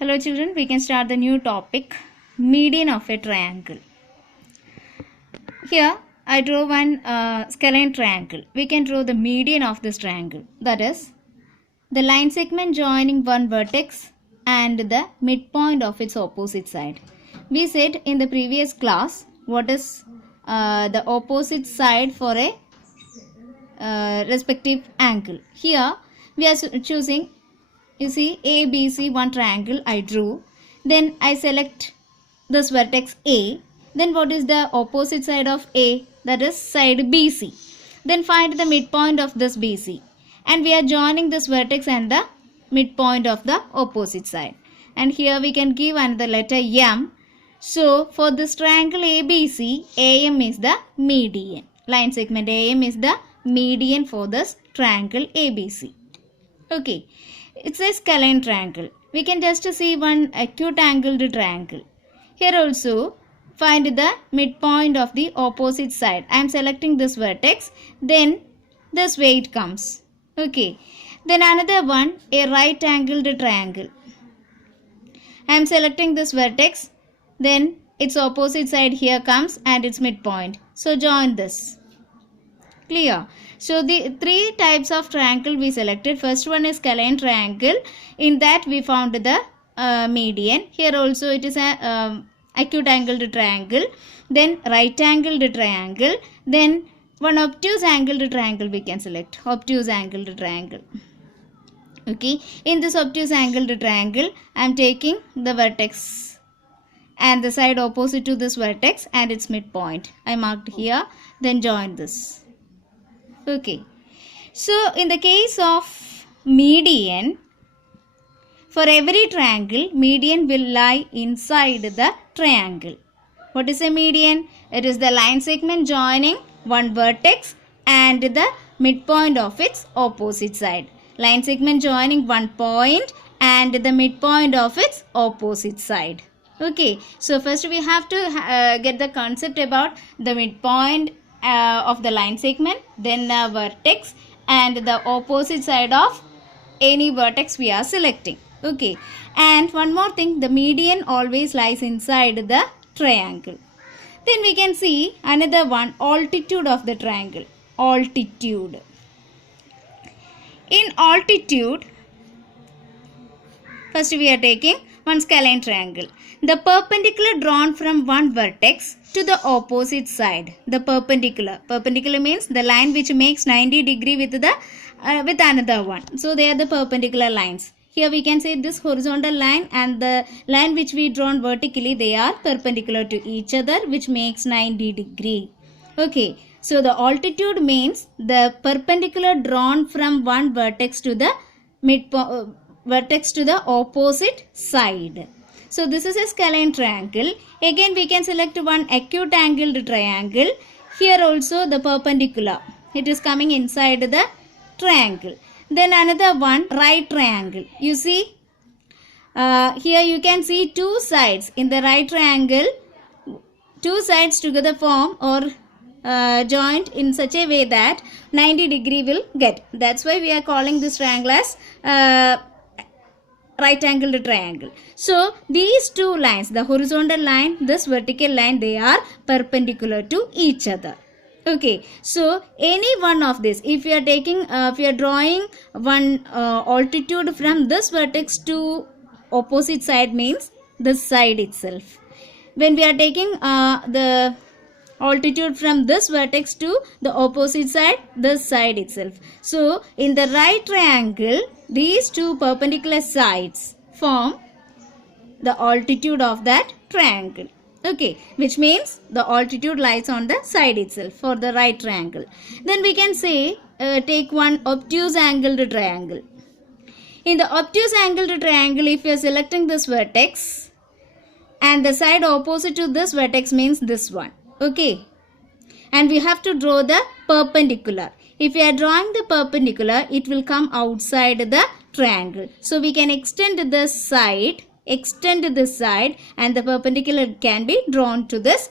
Hello children, we can start the new topic, median of a triangle. Here I draw one scalene triangle. We can draw the median of this triangle. That is, the line segment joining one vertex and the midpoint of its opposite side. We said in the previous class what is the opposite side for a respective angle. Here we are choosing, you see, ABC, one triangle I drew. Then I select this vertex A. Then what is the opposite side of A? That is side BC. Then find the midpoint of this BC. And we are joining this vertex and the midpoint of the opposite side. And here we can give another letter M. So for this triangle ABC, AM is the median. Line segment AM is the median for this triangle ABC. Okay. It's a scalene triangle. We can just see one acute angled triangle. Here also find the midpoint of the opposite side. I am selecting this vertex. Then this way it comes. Okay. Then another one, a right angled triangle. I am selecting this vertex. Then its opposite side here comes and its midpoint. So join this. Clear? So the three types of triangle we selected. First one is scalene triangle. In that we found the median. Here also it is a acute angled triangle. Then right angled triangle. Then one obtuse angled triangle we can select. Obtuse angled triangle. Okay. In this obtuse angled triangle, I am taking the vertex and the side opposite to this vertex and its midpoint. I marked here. Then join this. Okay, so in the case of median, for every triangle, median will lie inside the triangle. What is a median? It is the line segment joining one vertex and the midpoint of its opposite side. Line segment joining one point and the midpoint of its opposite side. Okay, so first we have to get the concept about the midpoint of the line segment, then the vertex and the opposite side of any vertex we are selecting. Okay, and one more thing, the median always lies inside the triangle. Then we can see another one, altitude of the triangle. Altitude. In altitude, first we are taking one scalene triangle. The perpendicular drawn from one vertex to the opposite side. The perpendicular. Perpendicular means the line which makes 90 degree with the with another one. So they are the perpendicular lines. Here we can say this horizontal line and the line which we drawn vertically, they are perpendicular to each other, which makes 90 degree. Okay. So the altitude means the perpendicular drawn from one vertex to the vertex to the opposite side. So this is a scalene triangle. Again we can select one acute angled triangle. Here also the perpendicular. It is coming inside the triangle. Then another one, right triangle. You see, here you can see two sides. In the right triangle, two sides together form or joint in such a way that 90 degree will get. That's why we are calling this triangle as right angled triangle. So these two lines, the horizontal line, this vertical line, they are perpendicular to each other. Okay, so any one of this, if you are taking, if you are drawing one altitude from this vertex to opposite side, means this side itself. When we are taking the altitude from this vertex to the opposite side, this side itself. So in the right triangle, these two perpendicular sides form the altitude of that triangle. Okay, which means the altitude lies on the side itself for the right triangle. Then we can say, take one obtuse angled triangle. In the obtuse angled triangle, if you are selecting this vertex and the side opposite to this vertex means this one. Okay, and we have to draw the perpendicular. If we are drawing the perpendicular, it will come outside the triangle. So we can extend this side, and the perpendicular can be drawn to this